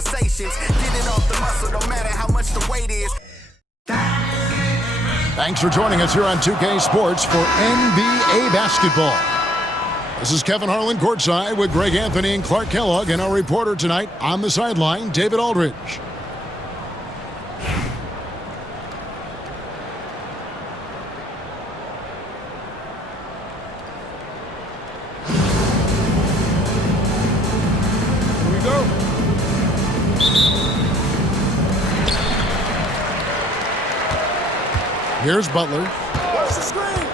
conversations. Get it off the muscle, no matter how much the weight is. Thanks for joining us here on 2K Sports for NBA basketball. This is Kevin Harlan courtside with Greg Anthony and Clark Kellogg, and our reporter tonight on the sideline, David Aldridge. Here we go. Here's Butler. What's the screen?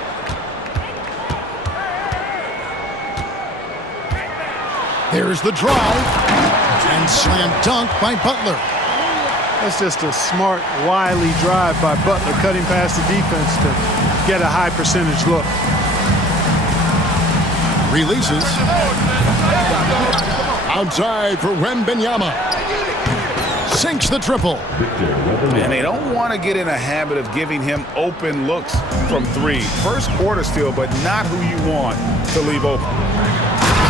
There's the drive, and slam dunk by Butler. That's just a smart, wily drive by Butler, cutting past the defense to get a high percentage look. Releases. Outside for Wembanyama. Sinks the triple. And they don't want to get in a habit of giving him open looks from three. First quarter still, but not who you want to leave open.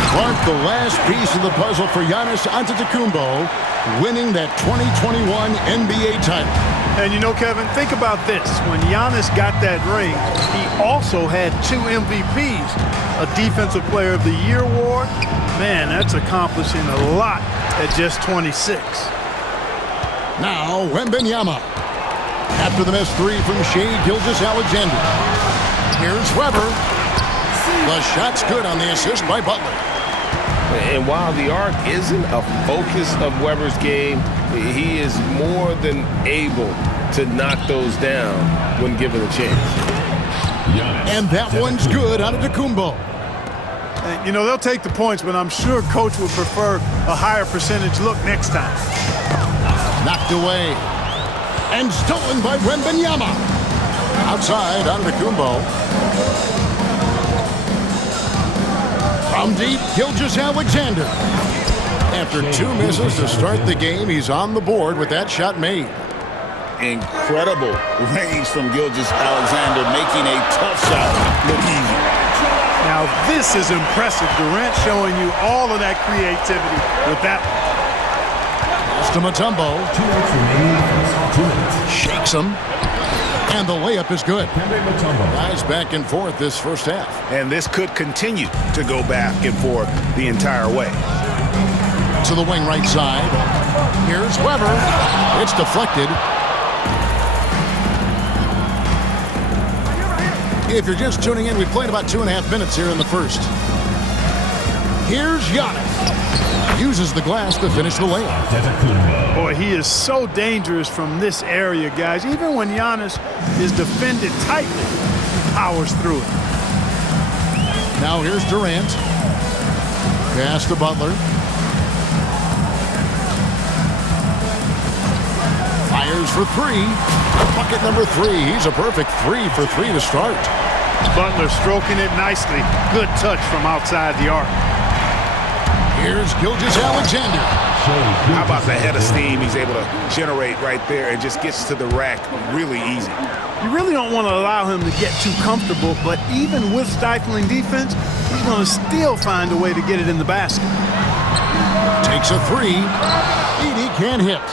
Clark, the last piece of the puzzle for Giannis Antetokounmpo, winning that 2021 NBA title. And you know, Kevin, think about this. When Giannis got that ring, he also had 2 MVPs, a Defensive Player of the Year award. Man, that's accomplishing a lot at just 26. Now, Wembanyama. After the missed three from Shai Gilgeous-Alexander. Here's Weber. The shot's good on the assist by Butler. And while the arc isn't a focus of Weber's game, he is more than able to knock those down when given a chance. And that one's good out of Antetokounmpo. You know, they'll take the points, but I'm sure Coach would prefer a higher percentage look next time. Knocked away. And stolen by Wembanyama. Outside Antetokounmpo. From deep, Gilgeous-Alexander. After 2 misses to start the game, he's on the board with that shot made. Incredible range from Gilgeous-Alexander, making a tough shot look easy. Now this is impressive. Durant showing you all of that creativity with that one. To Mutombo. Shakes him. And the layup is good. Guys back and forth this first half. And this could continue to go back and forth the entire way. To the wing right side. Here's Weber. It's deflected. If you're just tuning in, we played about 2.5 minutes here in the first. Here's Giannis. Uses the glass to finish the layup. Boy, he is so dangerous from this area, guys. Even when Giannis is defended tightly, he powers through it. Now here's Durant. Pass to Butler. Fires for 3. Bucket number 3. He's a perfect 3 for 3 to start. Butler stroking it nicely. Good touch from outside the arc. Here's Gilgeous-Alexander. How about the head of steam he's able to generate right there and just gets to the rack really easy. You really don't want to allow him to get too comfortable, but even with stifling defense, he's going to still find a way to get it in the basket. Takes a 3. Edey can't hit.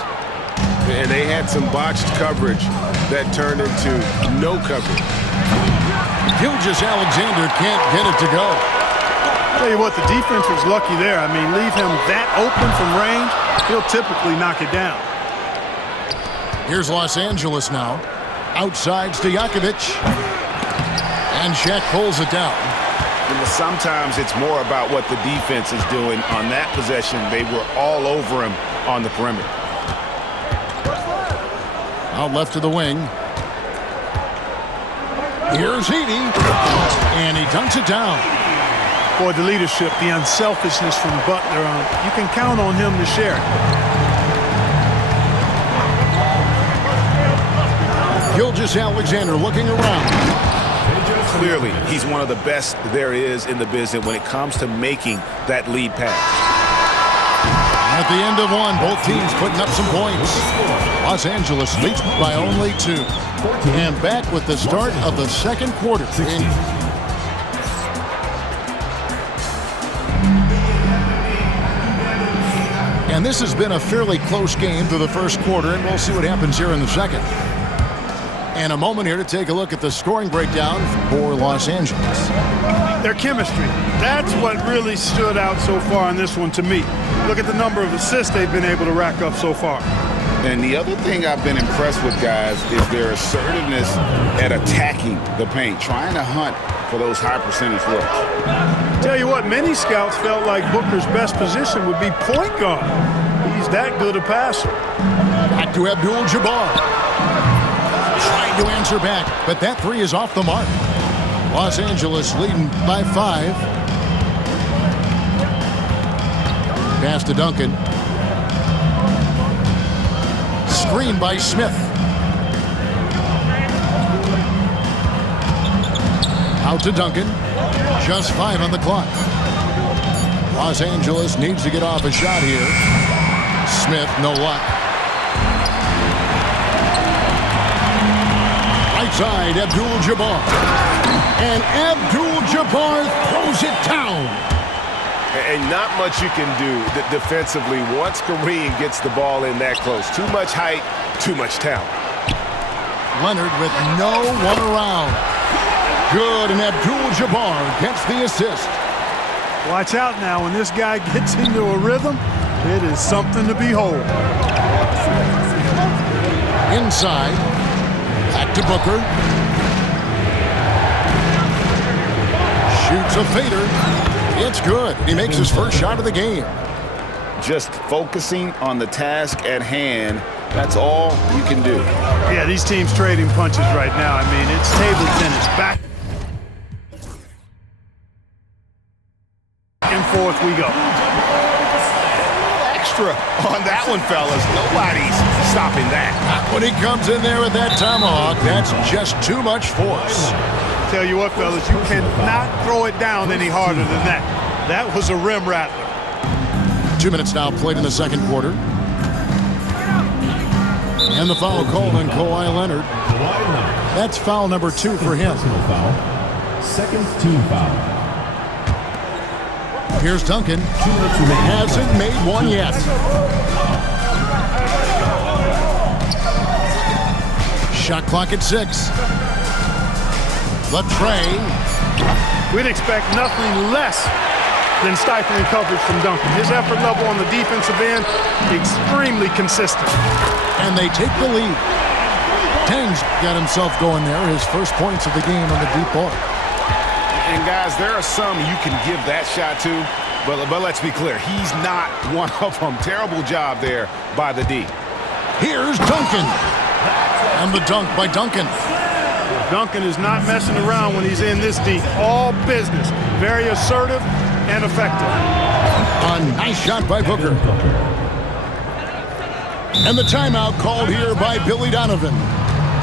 And they had some botched coverage that turned into no coverage. Gilgeous-Alexander can't get it to go. Tell you what, the defense was lucky there. I mean, leave him that open from range, he'll typically knock it down. Here's Los Angeles now. Outside Stojakovic. And Shaq pulls it down. Sometimes it's more about what the defense is doing. On that possession, they were all over him on the perimeter. Out left to the wing. Here's Edey. And he dunks it down. Boy, the leadership, the unselfishness from Butler, you can count on him to share it. Gilgeous-Alexander looking around. Clearly, he's one of the best there is in the business when it comes to making that lead pass. At the end of one, both teams putting up some points. Los Angeles leads by only 2. And back with the start of the second quarter. And this has been a fairly close game through the first quarter, and we'll see what happens here in the second. And a moment here to take a look at the scoring breakdown for Los Angeles. Their chemistry, that's what really stood out so far in this one to me. Look at the number of assists they've been able to rack up so far. And the other thing I've been impressed with, guys, is their assertiveness at attacking the paint, trying to hunt for those high percentage looks. Tell you what, many scouts felt like Booker's best position would be point guard. He's that good a passer. Back to Abdul-Jabbar. Trying to answer back, but that three is off the mark. Los Angeles leading by 5. Pass to Duncan. Screen by Smith. Out to Duncan. Just 5 on the clock. Los Angeles needs to get off a shot here. Smith, no luck. Right side, Abdul-Jabbar. And Abdul-Jabbar throws it down. And not much you can do defensively once Kareem gets the ball in that close. Too much height, too much talent. Leonard with no one around. Good, and Abdul-Jabbar gets the assist. Watch out now. When this guy gets into a rhythm, it is something to behold. Inside. Back to Booker. Shoots a fader. It's good. He makes his first shot of the game. Just focusing on the task at hand, that's all you can do. Yeah, these teams trading punches right now. I mean, it's table tennis. Back and forth we go. Extra on that one, fellas. Nobody's stopping that. When he comes in there with that tomahawk, that's just too much force. Tell you what, fellas, you cannot throw it down any harder than that. That was a rim rattler. 2 minutes now played in the second quarter. And the foul called on Kawhi Leonard. That's foul number 2 for him. Second team foul. Here's Duncan. Hasn't made one yet. Shot clock at 6. Latrey. We'd expect nothing less than stifling coverage from Duncan. His effort level on the defensive end, extremely consistent. And they take the lead. Tang's got himself going there. His first points of the game on the deep ball. And guys, there are some you can give that shot to, but let's be clear, he's not one of them. Terrible job there by the D. Here's Duncan. And the dunk by Duncan. Duncan is not messing around when he's in this deep. All business. Very assertive and effective. A nice shot by Booker. And the timeout called here by Billy Donovan.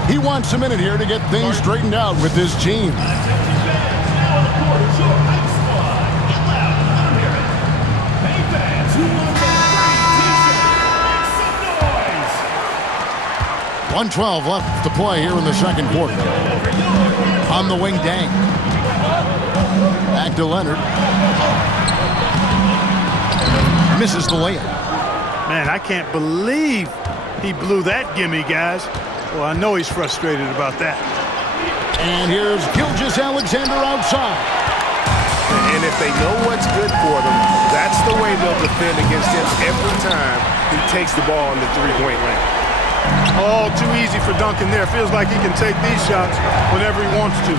He wants a minute here to get things straightened out with his team. 1:12 left to play here in the second quarter. On the wing, Dang. Back to Leonard. Misses the layup. Man, I can't believe he blew that gimme, guys. Well, I know he's frustrated about that. And here's Gilgeous-Alexander outside. And if they know what's good for them, that's the way they'll defend against him every time he takes the ball in the three-point line. All too easy for Duncan there. Feels like he can take these shots whenever he wants to.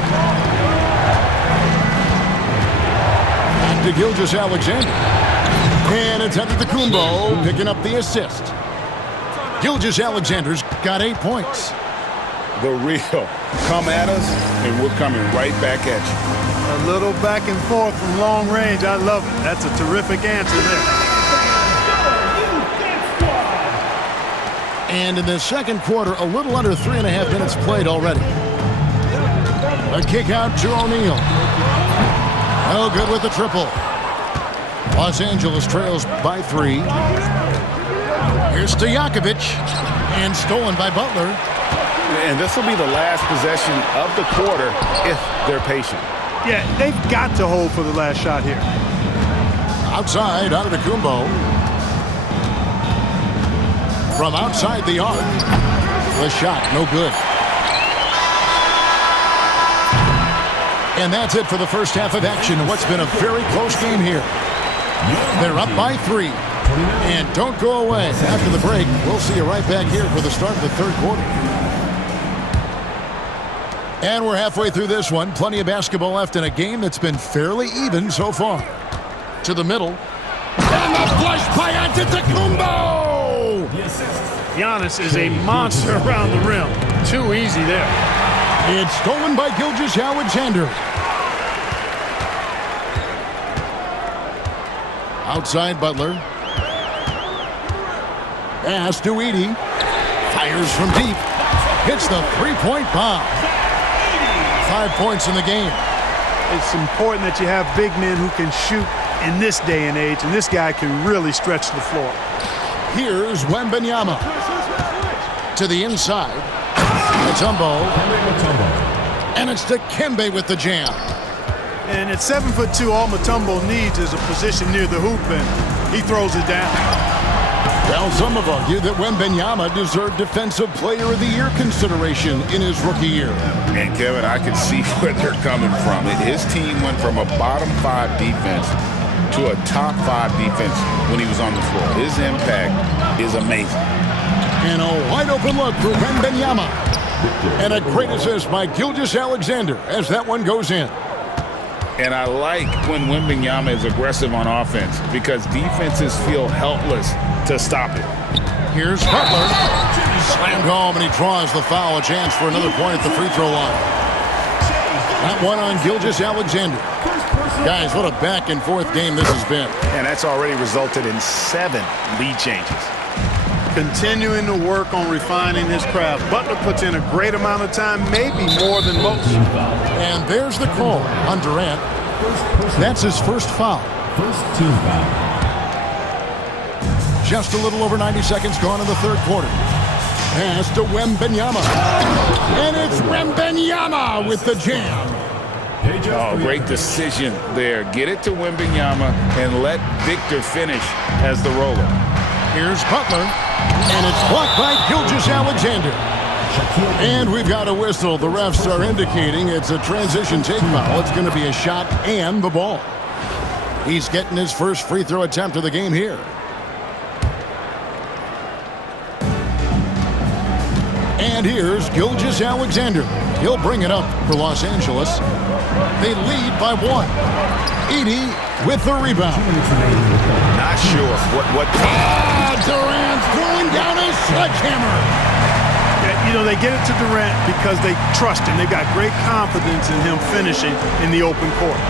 Back to Gilgeous-Alexander. And it's Antetokounmpo picking up the assist. Gilgeous-Alexander's got 8 points. The real. Come at us, and we're coming right back at you. A little back and forth from long range. I love it. That's a terrific answer there. And in the second quarter, a little under 3.5 minutes played already. A kick out to O'Neal. No good with the triple. Los Angeles trails by 3. Here's Stojakovic. And stolen by Butler. And this will be the last possession of the quarter if they're patient. Yeah, they've got to hold for the last shot here. Outside, Antetokounmpo. from outside the arc. The shot, no good. And that's it for the first half of action in what's been a very close game here. They're up by 3. And don't go away. After the break, we'll see you right back here for the start of the third quarter. And we're halfway through this one. Plenty of basketball left in a game that's been fairly even so far. To the middle. And the flush by Antetokounmpo! Giannis is a monster around the rim. Too easy there. It's stolen by Alexander. Outside Butler. Pass to Edey. Fires from deep. Hits the three-point bomb. 5 points in the game. It's important that you have big men who can shoot in this day and age, and this guy can really stretch the floor. Here's Wembanyama. To the inside. Mutombo. And it's Dikembe with the jam. And at 7'2", all Mutombo needs is a position near the hoop, and he throws it down. Well, some have argued that Wembanyama deserved Defensive Player of the Year consideration in his rookie year. And, Kevin, I can see where they're coming from. His team went from a bottom 5 defense to a top 5 defense when he was on the floor. His impact is amazing. And a wide open look for Wembanyama. And a great assist by Alexander as that one goes in. And I like when Wembanyama is aggressive on offense because defenses feel helpless to stop it. Here's Butler. Slammed home, and he draws the foul. A chance for another point at the free throw line. That one on Alexander. Guys, what a back-and-forth game this has been. And that's already resulted in 7 lead changes. Continuing to work on refining his craft. Butler puts in a great amount of time, maybe more than most. And there's the call on Durant. That's his first foul. First team foul. Just a little over 90 seconds gone in the third quarter. Pass to Wembanyama. And it's Wembanyama with the jam. Oh, great decision there. Get it to Wembanyama and let Victor finish as the roller. Here's Butler. And it's blocked by Alexander. And we've got a whistle. The refs are indicating it's a transition take foul. It's going to be a shot and the ball. He's getting his first free throw attempt of the game here. And here's Alexander. He'll bring it up for Los Angeles. They lead by 1. Edey with the rebound. Not sure what Durant throwing down a sledgehammer. Yeah, you know, they get it to Durant because they trust him. They've got great confidence in him finishing in the open court.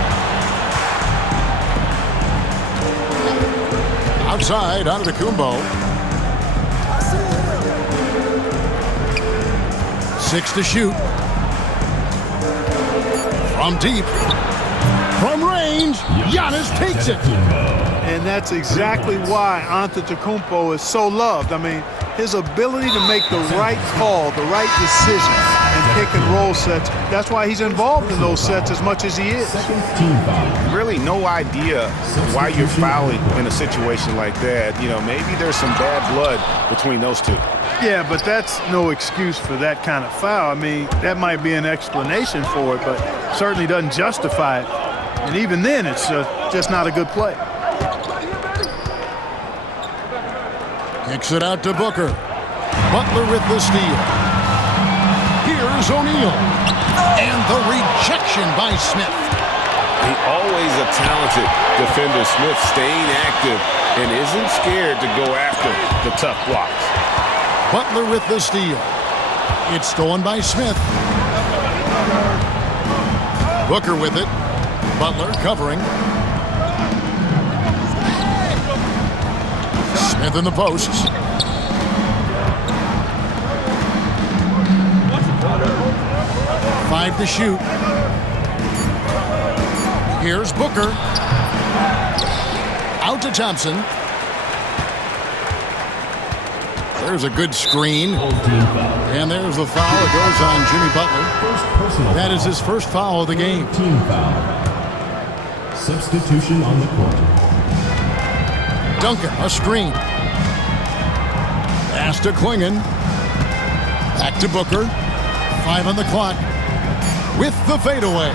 Outside, Antetokounmpo. 6 to shoot. From deep. From range, Giannis takes it. And that's exactly why Antetokounmpo is so loved. I mean, his ability to make the right call, the right decision, and pick and roll sets, that's why he's involved in those sets as much as he is. Team foul. really no idea why you're fouling in a situation like that. You know, maybe there's some bad blood between those two. Yeah, but that's no excuse for that kind of foul. I mean, that might be an explanation for it, but certainly doesn't justify it. And even then, it's just not a good play. Kicks it out to Booker. Butler with the steal. Here's O'Neal. And the rejection by Smith. Always a talented defender. Smith staying active and isn't scared to go after the tough blocks. Butler with the steal. It's stolen by Smith. Booker with it. Butler covering. Smith in the posts. Five to shoot. Here's Booker. Out to Thompson. There's a good screen. And there's the foul. It goes on Jimmy Butler. That is his first foul of the game. Team foul. Substitution on the court. Duncan, a screen. Pass to Klingon. Back to Booker. 5 on the clock. With the fadeaway.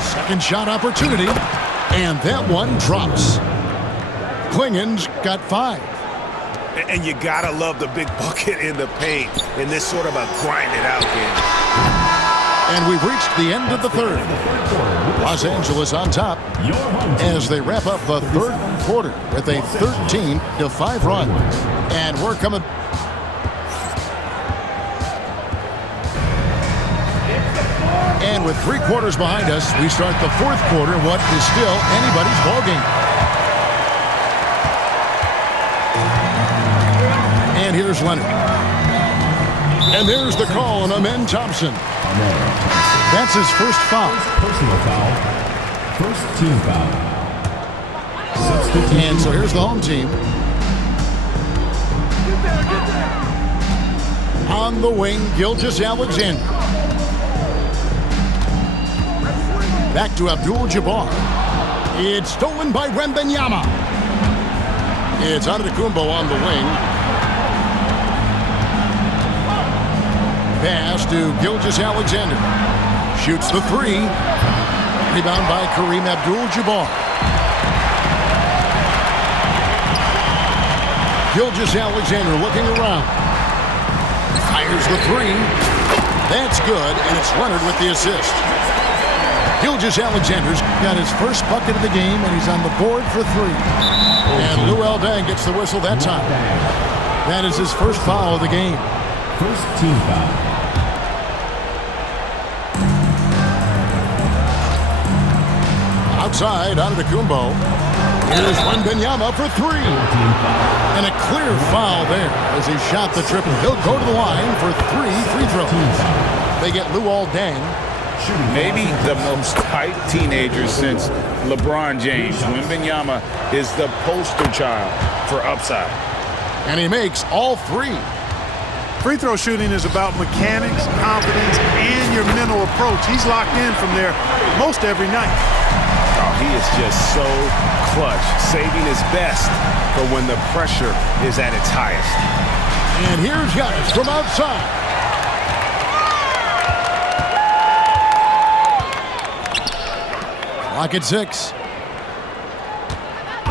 Second shot opportunity. And that one drops. Klingon's got 5. And you gotta love the big bucket in the paint in this sort of a grind-it-out game. And we've reached the end of the third. Los Angeles on top as they wrap up the third quarter with a 13-5 run. And we're coming. And with 3 quarters behind us, we start the fourth quarter in what is still anybody's ballgame. And here's Leonard. And there's the call on Amen Thompson. That's his first foul. Personal foul. First team foul. Substitute. And so here's the home team. On the wing, Gilgeous-Alexander. Back to Abdul-Jabbar. It's stolen by Wembanyama. It's Antetokounmpo on the wing. Pass to Gilgeous-Alexander. Shoots the 3. Rebound by Kareem Abdul-Jabbar. Gilgeous-Alexander looking around. Fires the 3. That's good, and it's Leonard with the assist. Gilgeous-Alexander's got his first bucket of the game, and he's on the board for 3. And Luol Deng gets the whistle that time. That is his first foul of the game. First team foul. Outside, Antetokounmpo. Here's Wembanyama for 3. And a clear foul there as he shot the triple. He'll go to the line for 3 free throws. They get Luol Deng. Maybe the most hyped teenager since LeBron James. Wembanyama is the poster child for upside. And he makes all 3. Free throw shooting is about mechanics, confidence, and your mental approach. He's locked in from there most every night. Oh, he is just so clutch, saving his best for when the pressure is at its highest. And here's Giannis from outside. Clock at 6.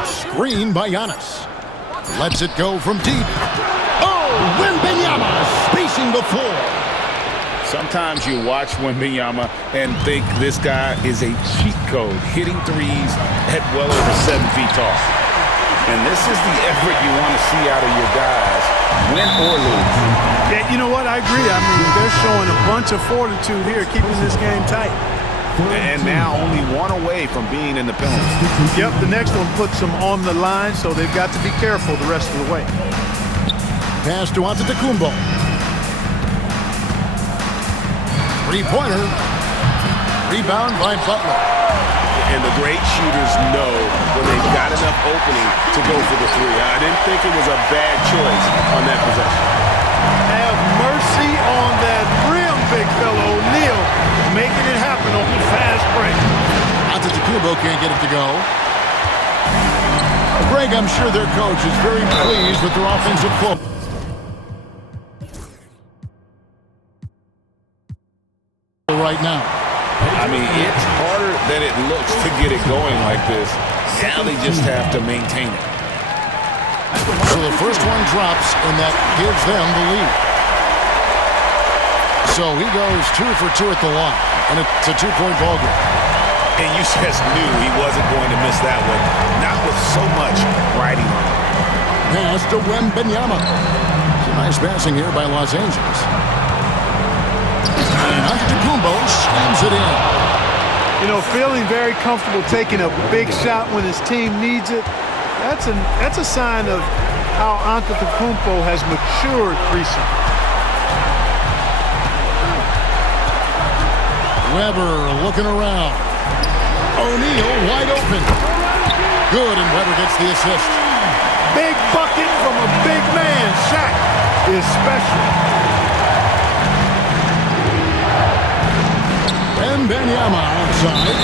Screen by Giannis. Lets it go from deep. Oh, Wembanyama spacing the floor. Sometimes you watch Wembanyama and think this guy is a cheat code, hitting threes at well over 7 feet tall. And this is the effort you want to see out of your guys, win or lose. Yeah, you know what? I agree. I mean, they're showing a bunch of fortitude here, keeping this game tight. And now only 1 away from being in the penalty. Yep, the next one puts them on the line, so they've got to be careful the rest of the way. Pass to Antetokounmpo. Three-pointer. Rebound by Butler. And the great shooters know when they've got enough opening to go for the 3. I didn't think it was a bad choice on that possession. Have mercy on that rim, big fella. O'Neal making it happen on the fast break. Antetokounmpo can't get it to go. Greg, I'm sure their coach is very pleased with their offensive flow. Right now. I mean, it's harder than it looks to get it going like this. Now they just have to maintain it. So the first one drops, and that gives them the lead. So he goes 2 for 2 at the line, and it's a 2-point ball game. And you just knew he wasn't going to miss that one, not with so much riding on it. Pass to Wembanyama. Some nice passing here by Los Angeles. And Antetokounmpo slams it in. You know, feeling very comfortable taking a big shot when his team needs it. That's a sign of how Antetokounmpo has matured recently. Weber looking around. O'Neal wide open. Good, and Weber gets the assist. Big bucket from a big man. Shaq is special. Wembanyama outside.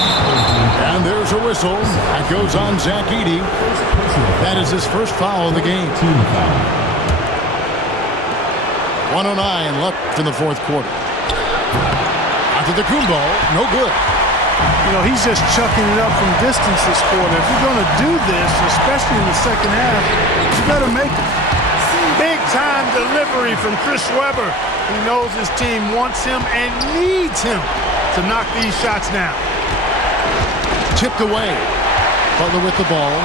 And there's a whistle. That goes on Zach Edey. That is his first foul of the game. 1:09 left in the fourth quarter. Onto the Kumbo, no good. You know, he's just chucking it up from distance this quarter. If you're going to do this, especially in the second half, you better make it. Big-time delivery from Chris Webber. He knows his team wants him and needs him to knock these shots down. Tipped away. Butler with the ball.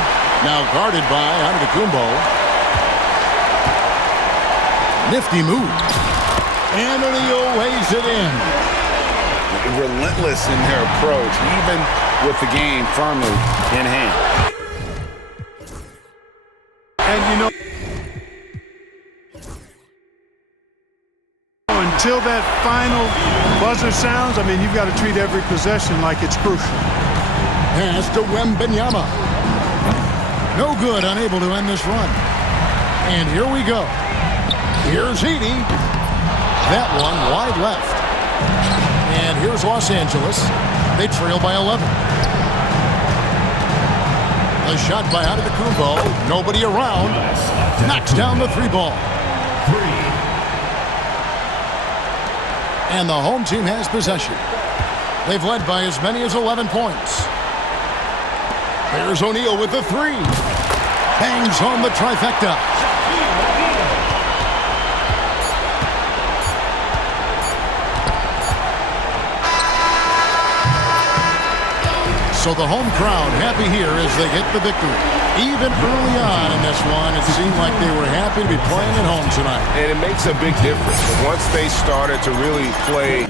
Now guarded by Antetokounmpo. Nifty move. And O'Neal weighs it in. Relentless in their approach, even with the game firmly in hand. And you know, until that final buzzer sounds, I mean, you've got to treat every possession like it's crucial. Pass to Wembanyama. No good, unable to end this run. And here we go. Here's Edey. That one wide left. And here's Los Angeles. They trail by 11. A shot by Antetokounmpo. Nobody around. Knocks down the three ball. And the home team has possession. They've led by as many as 11 points. There's O'Neal with the three. Bangs home the trifecta. So the home crowd happy here as they get the victory. Even early on in this one, it seemed like they were happy to be playing at home tonight. And it makes a big difference. Once they started to really play